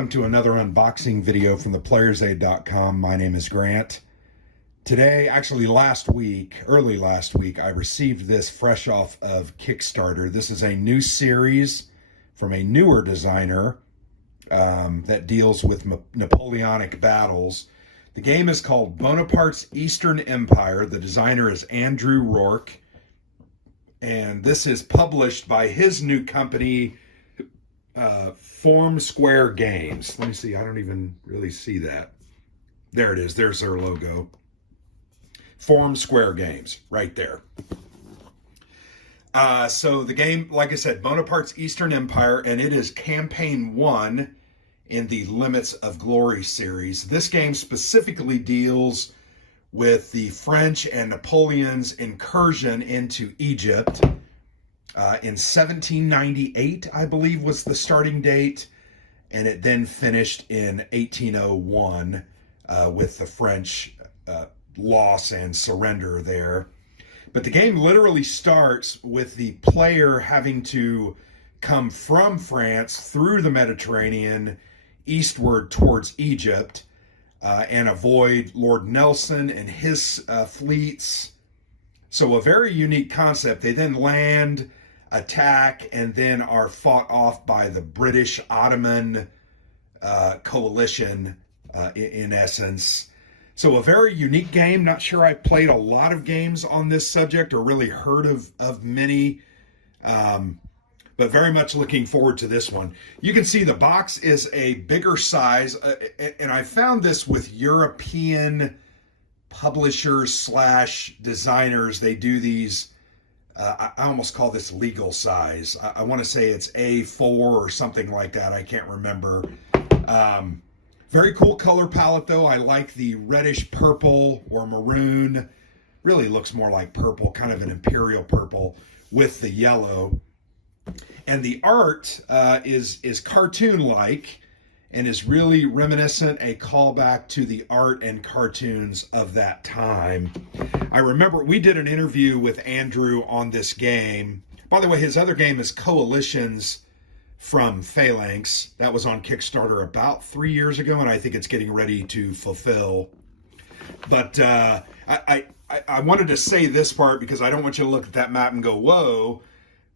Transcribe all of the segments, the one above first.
welcome to another unboxing video from theplayersaid.com. My name is Grant. Today, actually early last week, I received this fresh off of Kickstarter. This is a new series from a newer designer that deals with Napoleonic battles. The game is called Bonaparte's Eastern Empire. The designer is Andrew Rourke, and this is published by his new company, Form Square Games. Let me see. I don't even really see that. There it is. There's their logo. Form Square Games, right there. So the game, like I said, Bonaparte's Eastern Empire, and it is Campaign 1 in the Limits of Glory series. This game specifically deals with the French and Napoleon's incursion into Egypt. In 1798, I believe, was the starting date, and it then finished in 1801 with the French loss and surrender there. But the game literally starts with the player having to come from France through the Mediterranean eastward towards Egypt and avoid Lord Nelson and his fleets. So a very unique concept. They then land, attack, and then are fought off by the British Ottoman coalition in essence. So a very unique game. Not sure I played a lot of games on this subject or really heard of many, but very much looking forward to this one. You can see the box is a bigger size, and I found this with European publishers slash designers. They do these, I almost call this legal size. I want to say it's A4 or something like that. I can't remember. Very cool color palette though. I like the reddish purple or maroon. Really looks more like purple, kind of an imperial purple with the yellow. And the art is cartoon-like and is really reminiscent, a callback to the art and cartoons of that time. I remember we did an interview with Andrew on this game. By the way, his other game is Coalitions from Phalanx. That was on Kickstarter about 3 years ago, and I think it's getting ready to fulfill. But I wanted to say this part because I don't want you to look at that map and go, whoa.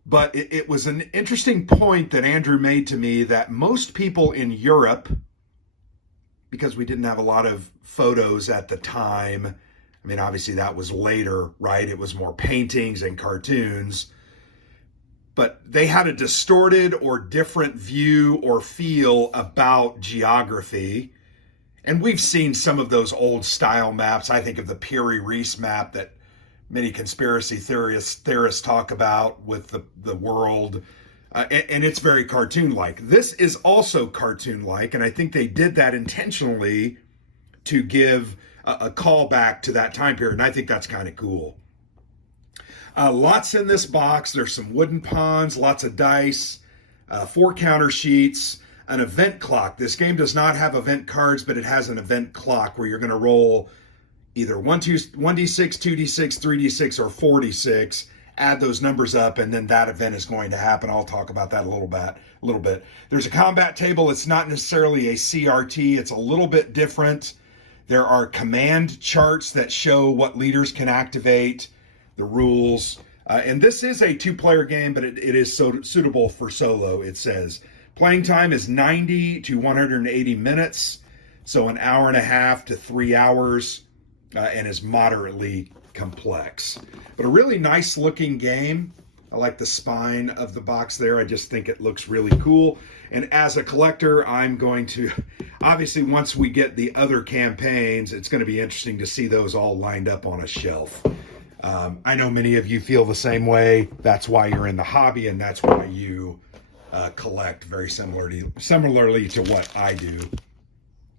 But it was an interesting point that Andrew made to me that most people in Europe, because we didn't have a lot of photos at the time, I mean, obviously that was later, right? It was more paintings and cartoons. But they had a distorted or different view or feel about geography. And we've seen some of those old style maps. I think of the Piri Reis map that many conspiracy theorists talk about with the world. And it's very cartoon-like. This is also cartoon-like, and I think they did that intentionally to give a callback to that time period. And I think that's kind of cool. Lots in this box. There's some wooden pawns, lots of dice, 4 counter sheets, an event clock. This game does not have event cards, but it has an event clock where you're going to roll either 1d6, 2d6, 3d6, or 4d6. Add those numbers up, and then that event is going to happen. I'll talk about that a little bit. There's a combat table. It's not necessarily a CRT. It's a little bit different. There are command charts that show what leaders can activate, the rules, and this is a 2-player game, but it is suitable for solo. It says playing time is 90 to 180 minutes, so an hour and a half to 3 hours, and is moderately complex. But a really nice looking game. I like the spine of the box there. I just think it looks really cool. And as a collector, I'm going to, obviously once we get the other campaigns, it's going to be interesting to see those all lined up on a shelf. I know many of you feel the same way. That's why you're in the hobby, and that's why you collect very similarly to what I do.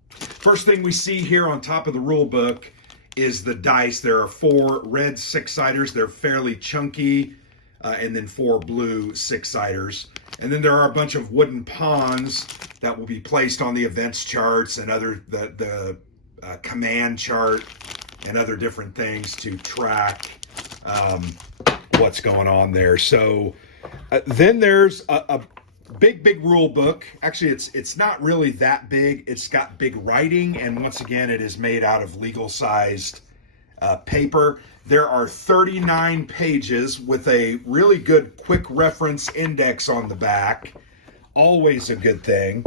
First thing we see here on top of the rule book is the dice. There are 4 red 6-siders. They're fairly chunky, and then 4 blue 6-siders. And then there are a bunch of wooden pawns that will be placed on the events charts and the command chart and other different things to track what's going on there. So then there's Big rule book. Actually, it's not really that big. It's got big writing, and once again, it is made out of legal-sized paper. There are 39 pages with a really good quick reference index on the back. Always a good thing.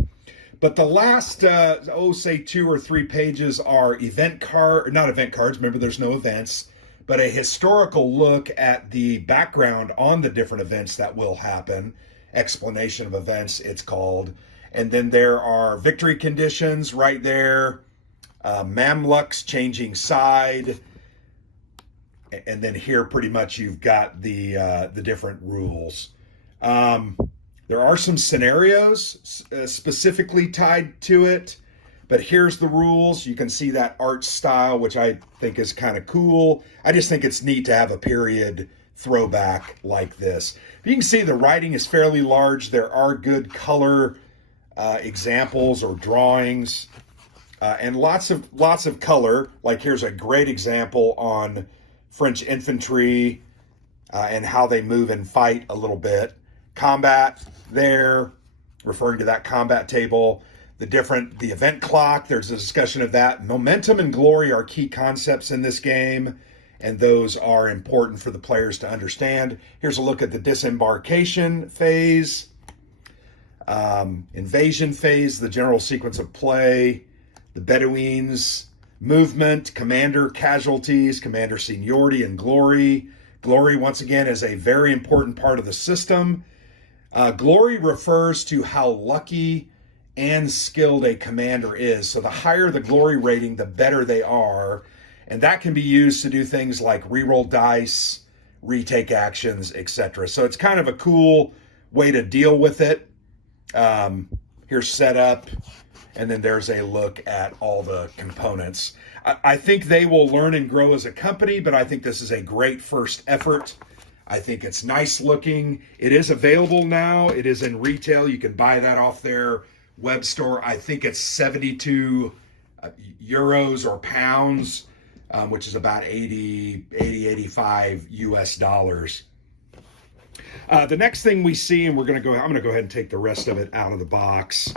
But the last, say 2 or 3 pages are not event cards. Remember, there's no events, but a historical look at the background on the different events that will happen. Explanation of events, it's called. And then there are victory conditions right there. Mamluks changing side. And then here, pretty much, you've got the different rules. There are some scenarios specifically tied to it, but here's the rules. You can see that art style, which I think is kind of cool. I just think it's neat to have a period throwback like this. You can see the writing is fairly large. There are good color examples or drawings, and lots of color. Like here's a great example on French infantry and how they move and fight a little bit. Combat there, referring to that combat table. The event clock, there's a discussion of that. Momentum and glory are key concepts in this game, and those are important for the players to understand. Here's a look at the disembarkation phase, invasion phase, the general sequence of play, the Bedouins, movement, commander casualties, commander seniority, and glory. Glory, once again, is a very important part of the system. Glory refers to how lucky and skilled a commander is. So the higher the glory rating, the better they are. And that can be used to do things like reroll dice, retake actions, etc. So it's kind of a cool way to deal with it. Here's setup, and then there's a look at all the components. I think they will learn and grow as a company, but I think this is a great first effort. I think it's nice looking. It is available now. It is in retail. You can buy that off their web store. I think it's 72 euros or pounds, which is about 85 US dollars. The next thing we see, and I'm going to go ahead and take the rest of it out of the box.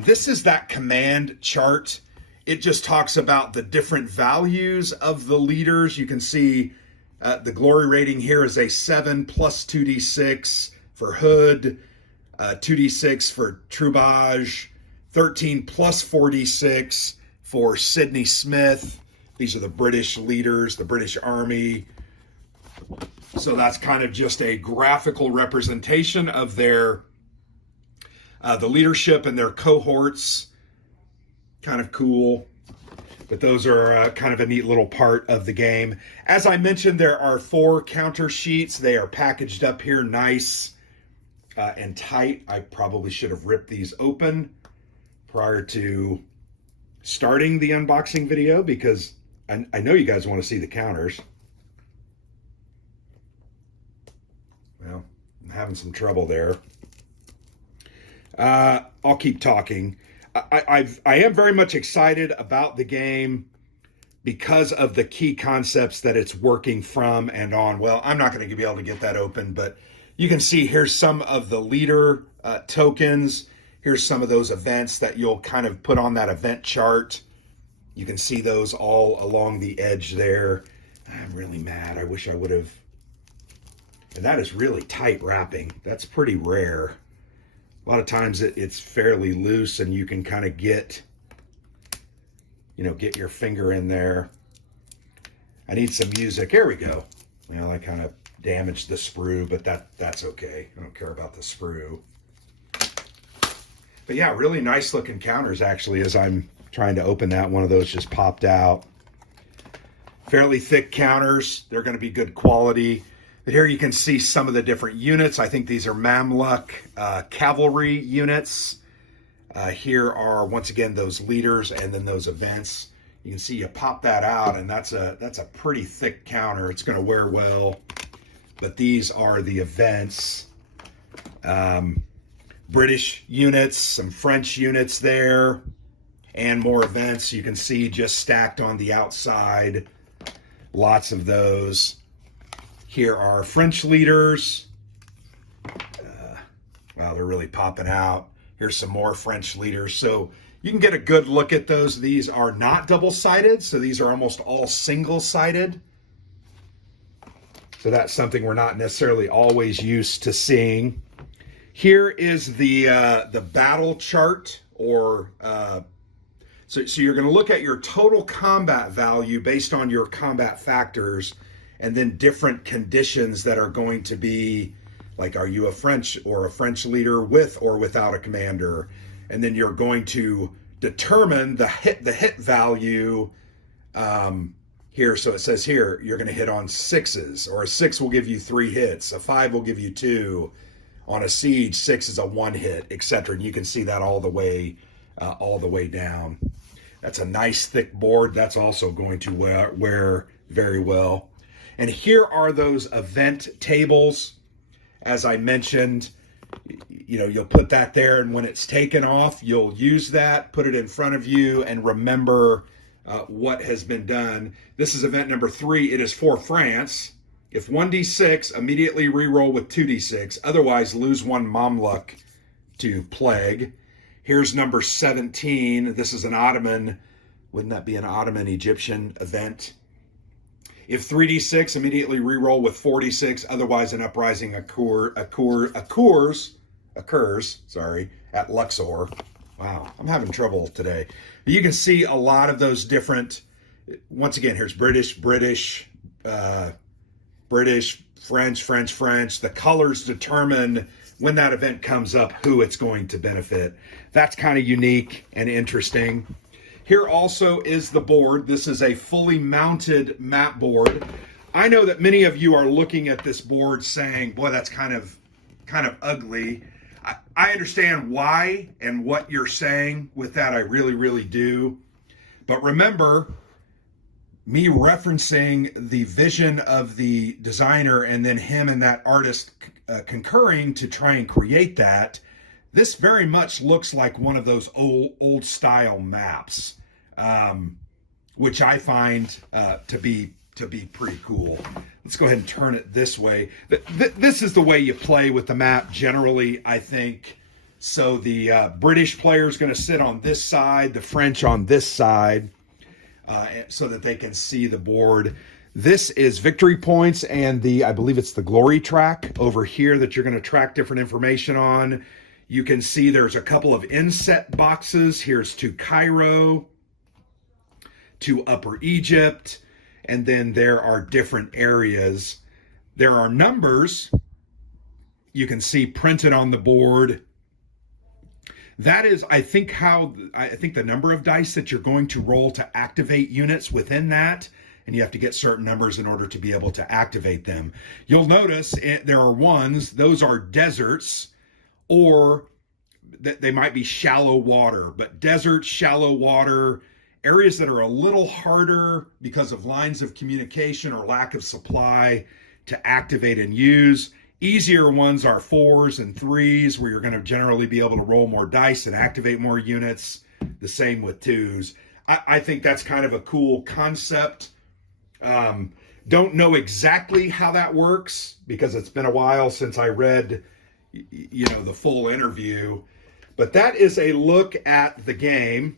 This is that command chart. It just talks about the different values of the leaders. You can see the glory rating here is a 7 plus 2d6 for Hood, 2d6 for Troubage, 13 plus 4d6 for Sidney Smith. These are the British leaders, the British Army. So that's kind of just a graphical representation of their the leadership and their cohorts. Kind of cool. But those are kind of a neat little part of the game. As I mentioned, there are 4 counter sheets. They are packaged up here nice and tight. I probably should have ripped these open prior to starting the unboxing video because I know you guys want to see the counters. Well, I'm having some trouble there. I'll keep talking. I am very much excited about the game because of the key concepts that it's working from and on. Well, I'm not going to be able to get that open, but you can see here's some of the leader tokens. Here's some of those events that you'll kind of put on that event chart. You can see those all along the edge there. I'm really mad. I wish I would have. And that is really tight wrapping. That's pretty rare. A lot of times it's fairly loose and you can kind of get your finger in there. I need some music. Here we go. Well, I kind of damaged the sprue, but that's okay. I don't care about the sprue. But yeah, really nice looking counters actually. As I'm trying to open that, one of those just popped out. Fairly thick counters. They're going to be good quality. But here you can see some of the different units. I think these are Mamluk cavalry units. Here are, once again, those leaders and then those events. You can see you pop that out, and that's a pretty thick counter. It's going to wear well. But these are the events. British units, some French units there, and more events. You can see just stacked on the outside. Lots of those. Here are French leaders. Wow, they're really popping out. Here's some more French leaders. So you can get a good look at those. These are not double-sided, so these are almost all single-sided. So that's something we're not necessarily always used to seeing. Here is the battle chart, or so you're going to look at your total combat value based on your combat factors, and then different conditions that are going to be like, are you a French leader with or without a commander? And then you're going to determine the hit value here. So it says here, you're going to hit on 6s, or a 6 will give you 3 hits. A 5 will give you 2. On a siege, 6 is a 1 hit, etc. And you can see that all the way down. That's a nice thick board. That's also going to wear very well. And here are those event tables. As I mentioned, you'll put that there, and when it's taken off, you'll use that, put it in front of you, and remember what has been done. This is event number 3. It is for France. If 1d6, immediately reroll with 2d6. Otherwise, lose 1 Mamluk to plague. Here's number 17. This is an Ottoman. Wouldn't that be an Ottoman Egyptian event? If 3d6, immediately reroll with 4d6. Otherwise, an uprising occurs at Luxor. Wow, I'm having trouble today. But you can see a lot of those different. Once again, here's British, French. The colors determine, when that event comes up, who it's going to benefit. That's kind of unique and interesting. Here also is the board. This is a fully mounted map board. I know that many of you are looking at this board saying, boy, that's kind of ugly. I understand why and what you're saying with that. I really, really do. But remember, me referencing the vision of the designer and then him and that artist concurring to try and create that, this very much looks like one of those old style maps, which I find to be pretty cool. Let's go ahead and turn it this way. This is the way you play with the map generally, I think. So the British player is going to sit on this side, the French on this side, so that they can see the board. This is victory points, and I believe it's the glory track over here that you're going to track different information on. You can see there's a couple of inset boxes. Here's to Cairo, to Upper Egypt, and then there are different areas. There are numbers you can see printed on the board. That is, I think the number of dice that you're going to roll to activate units within that, and you have to get certain numbers in order to be able to activate them. You'll notice there are ones, those are deserts, or they might be shallow water, but desert, shallow water, areas that are a little harder because of lines of communication or lack of supply to activate and use. Easier ones are 4s and 3s, where you're going to generally be able to roll more dice and activate more units. The same with 2s. I think that's kind of a cool concept. Don't know exactly how that works because it's been a while since I read, the full interview. But that is a look at the game.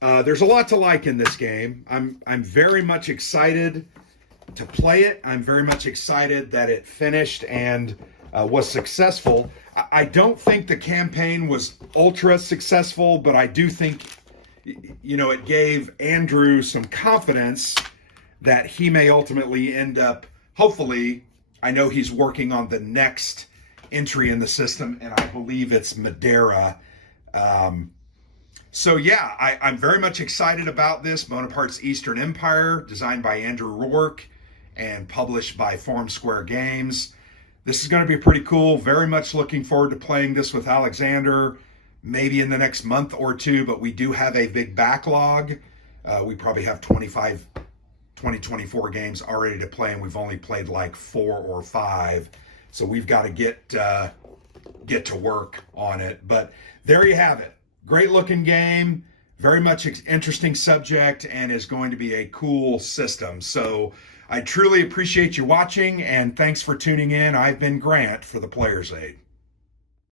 There's a lot to like in this game. I'm very much excited to play it. I'm very much excited that it finished and was successful. I don't think the campaign was ultra successful, but I do think, it gave Andrew some confidence that he may ultimately end up, hopefully, I know he's working on the next entry in the system, and I believe it's Madeira. So yeah, I'm very much excited about this. Bonaparte's Eastern Empire, designed by Andrew Rourke and published by Forum Square Games. This is going to be pretty cool. Very much looking forward to playing this with Alexander, maybe in the next month or two, but we do have a big backlog. We probably have 24 games already to play, and we've only played like 4 or 5. So we've got to get to work on it. But there you have it. Great looking game, very much interesting subject, and is going to be a cool system. So I truly appreciate you watching, and thanks for tuning in. I've been Grant for the Player's Aid.